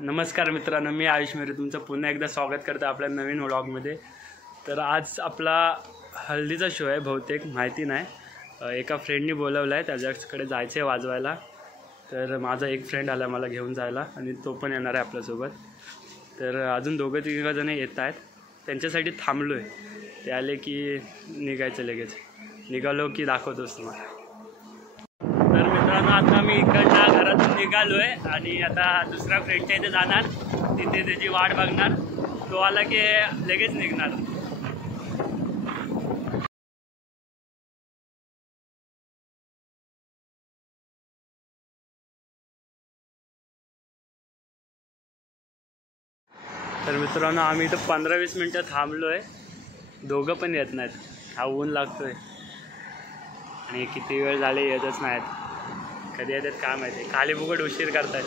नमस्कार मित्रांनो, मी आयुष मेरे तुमचं पुन्हा एकदा स्वागत करतो आपल्या नवीन व्लॉगमध्ये। तर आज आपला हल्दीचा शो आहे, बहुतेक माहिती नाही। एका फ्रेंडनी बोलवलं आहे, त्याच्याकडे जायचं आहे वाजवायला। तर माझा एक फ्रेंड आला मला घेऊन जायला आणि तो पण येणार आहे आपल्यासोबत। तर अजून दोघं तिघं जण येत आहेत, त्यांच्यासाठी थांबलो आहे। ते आले की निघायचं, लगेच निघालो की दाखवतोच तुम्हाला। तर मित्रांनो, आता मी इकडनं घरातून निघालो आहे आणि आता दुसऱ्या फ्रेंडच्या इथे जाणार, तिथे त्याची वाट बघणार। तो आला की लगेच निघणार। तर मित्रांनो, आम्ही इथं 15-20 मिनटं थांबलो आहे, दोघं पण येत नाहीत। हा ऊन लागतोय आणि किती वेळ झाले येतच नाहीत। कधी येतात काय माहिती, खाली फुकट उशीर करतात।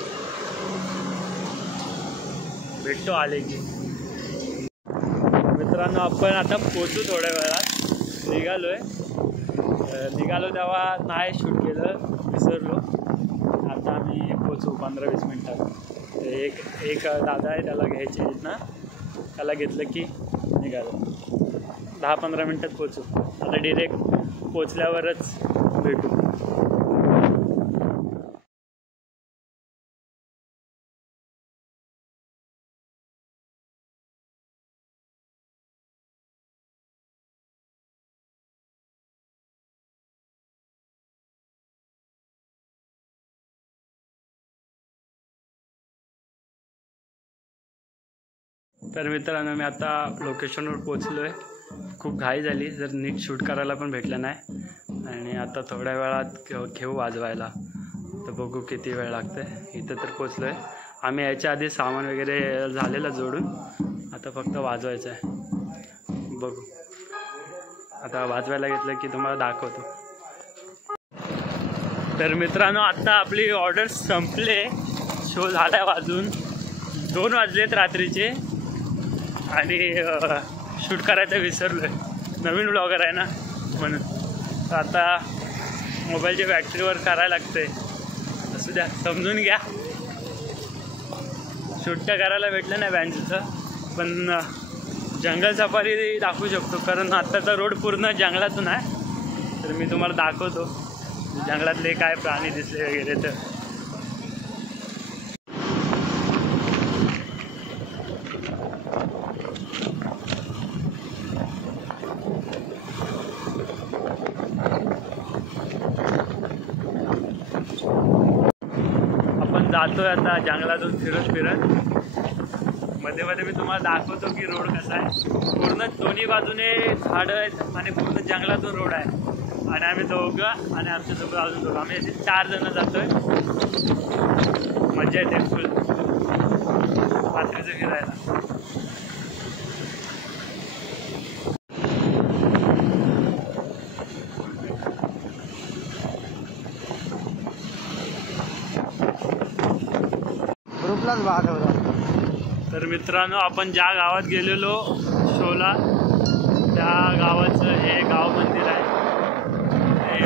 भेटतो आले की। मित्रांनो, आपण आता पोचू थोड्या वेळात। निघालो तेव्हा नाही शूट केलं, विसरलो। आता आम्ही पोचू 15-20 मिनटात। एक दादा आहे, त्याला घ्यायचे ना, त्याला घेतलं की निघालो। 10-15 मिनटात पोचू। आता डिरेक्ट पोचल्यावरच भेटू। तर मित्रांनो, मी आता लोकेशनवर पोचलो आहे। खूप घाई झाली, जर नीट शूट करायला पण भेटलं नाही आणि आता थोड्या वेळात घेऊ वाजवायला। तर बघू किती वेळ लागते। इथं तर पोचलो आहे आम्ही। याच्या आधी सामान वगैरे झालेलं जोडून, आता फक्त वाजवायचं आहे। बघू, आता वाजवायला घेतलं की तुम्हाला दाखवतो। तर मित्रांनो, आता आपली ऑर्डर संपले। शो झाला वाजून 2 वाजलेत रात्रीचे आणि शूट करायचं विसरलो आहे। नवीन ब्लॉगर आहे ना म्हणून। तर आता मोबाईलच्या बॅटरीवर करायला लागतंय, असू द्या, समजून घ्या। शूट तर करायला भेटलं नाही बँडचं, पण जंगल सफारी दाखवू शकतो, कारण आत्ताचा रोड पूर्ण जंगलातून आहे। तर मी तुम्हाला दाखवतो जंगलातले काय प्राणी दिसले वगैरे। तर आपण जातोय आता जंगलातून फिरत। मध्ये मध्ये मी तुम्हाला दाखवतो की रोड कसा आहे। पूर्ण दोन्ही बाजूने झाडं आहेत आणि पूर्ण जंगलातून रोड आहे। आणि आम्ही दोघं आणि आमच्यासोबत अजून दोघं, आम्ही 4 जण जातोय। मजा येते फुल रात्रीचं फिरायला। तर मित्रांनो, आपण ज्या गावात गेलेलो शोला, त्या गावाचं हे गाव मंदिर आहे। हे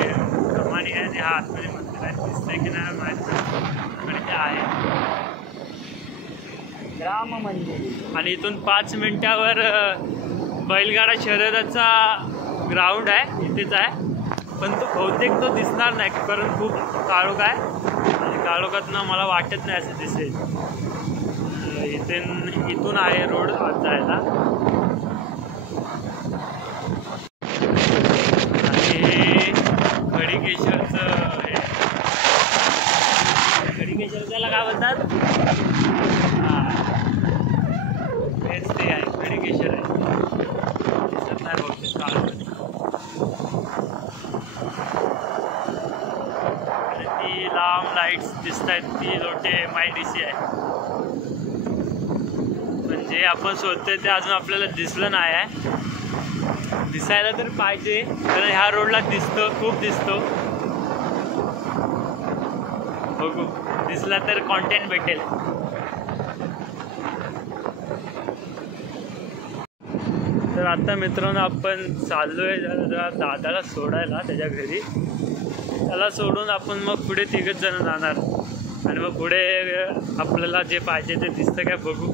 कमानी आहे आणि हा आतमध्ये मंदिर आहे, दिसतंय की नाही माहीत नाही, आणि ते आहे राम मंदिर। आणि इथून 5 मिनिटावर बैलगाडा शर्यताचा ग्राउंड आहे, इथेच आहे। पण तो बहुतेक तो दिसणार नाही, कारण खूप काळोख आहे आणि काळोखातनं मला वाटत नाही असं दिसेल। इथून आहे रोड आत जायला। आणि खडीकेश्वरचं हे, खडीकेश्वर त्याला काय बोलतात, हेच ते आहे, खडीकेश्वर आहे। दिसत नाही बहुतेक काळोखात। आणि ती लांब लाईट्स दिसत आहेत, ती लोटे MIDC आहे। जे आपण शोधतोय ते अजून आपल्याला दिसलं नाही आहे। दिसायला तर पाहिजे, कारण ह्या रोडला दिसतो, खूप दिसतो। बघू, दिसला तर कॉन्टेंट भेटेल। तर आता मित्रांनो, आपण चाललोय जरा दादाला सोडायला त्याच्या घरी। त्याला सोडून आपण मग पुढे 3 जण जाणार। आणि मग पुढे आपल्याला जे पाहिजे ते दिसतं काय बघू,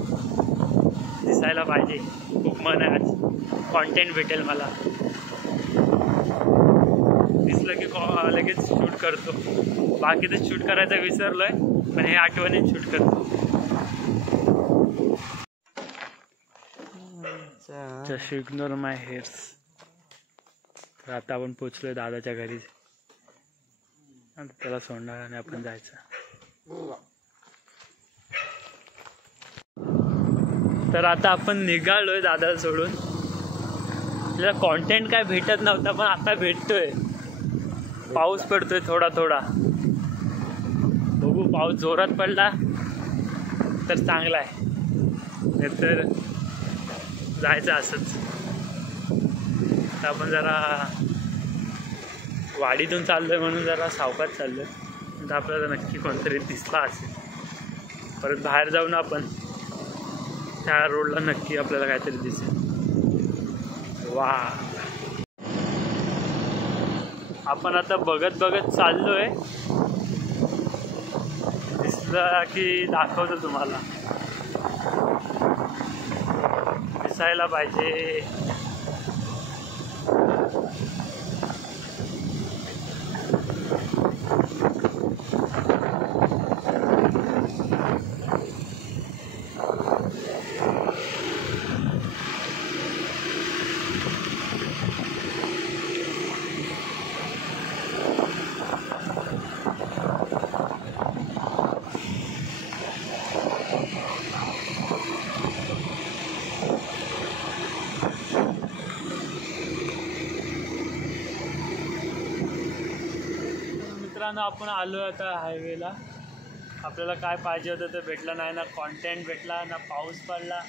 दिसायला पाहिजे. खूप मन आहे आज कॉन्टेंट भेटेल मला. दिसलं की लगेच शूट करतो. बाकी तर शूट करायचं विसरलोय, पण हे आठवणीत शूट करतो. जस्ट इग्नोर माय हेअर्स. तर आता आपण पोचलोय दादाच्या घरी. त्याला सोडणार आणि आपण जायचं. तर आता आपण निघालोय दादाला सोडून. आपल्याला कॉन्टेंट काय भेटत नव्हता, पण आता भेटतोय. पाऊस पडतोय थोडा थोडा. बघू, पाऊस जोरात पडला तर चांगला आहे, नाहीतर जायचं असंच. तर आपण जरा वाडीतून चाललोय म्हणून जरा सावकाश चाललोय. तर आपल्याला नक्की कोणतरी दिसला असेल. परत बाहेर जाऊन आपण त्या रोडला नक्की आपल्याला काहीतरी दिसेल. वा, आपण आता बघत बघत चाललोय. दिसलं की दाखवतो तुम्हाला. दिसायला पाहिजे. मित्रांनो, आपण आलो आता हायवेला. आपल्याला काय पाहिजे होतं ते भेटलं नाही. ना कॉन्टेंट भेटला, ना पाऊस पडला,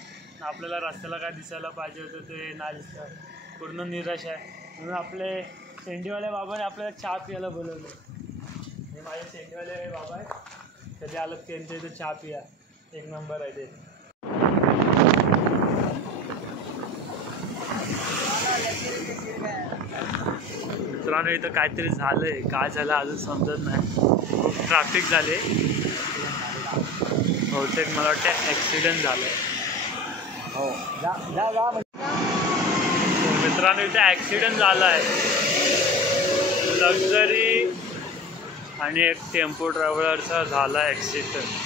ना आपल्याला रस्त्याला काय दिसायला पाहिजे होतं ते नाही दिसलं. पूर्ण निराश आहे. म्हणून आपले शेंडीवाले बाबाने आपल्याला चहा पियाला बोलवलं. हे माझे शेंडीवाले बाबा आहेत. कधी आलं त्यांच्या इथं चहा पिया, एक नंबर आहे ते. मित्रांनो, इथं काहीतरी झालंय. काय झालं अजून समजत नाही. खूप ट्रॅफिक झाले. बहुतेक मला वाटतं ॲक्सिडेंट झालंय. हो, मित्रांनो, इथे ॲक्सिडेंट झाला आहे. लक्झरी आणि एक टेम्पो ट्रॅव्हलरचा झाला ॲक्सिडेंट.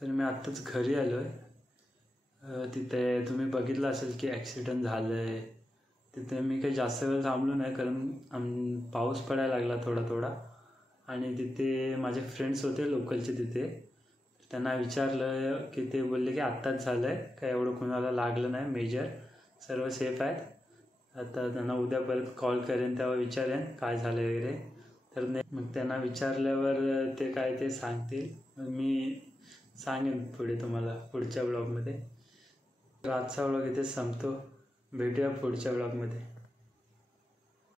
तर मी आत्ताच घरी आलो आहे. तिथे तुम्ही बघितलं असेल की ॲक्सिडेंट झालं आहे. तिथे मी काही जास्त वेळ थांबलो नाही, कारण पाऊस पडायला लागला थोडा थोडा. आणि तिथे माझे फ्रेंड्स होते लोकलचे. तिथे त्यांना विचारलं की ते बोलले की आत्ताच झालं आहे, काय एवढं कुणाला लागलं नाही, मेजर, सर्व सेफ आहेत. आता त्यांना उद्या परत कॉल करेन, तेव्हा विचारेन काय झालं वगैरे. तर मग त्यांना विचारल्यावर ते काय ते सांगतील. मी सांगेन पुढे तुम्हाला पुढच्या ब्लॉगमध्ये. तर आजचा ब्लॉग इथे संपतो. भेटूया पुढच्या ब्लॉगमध्ये.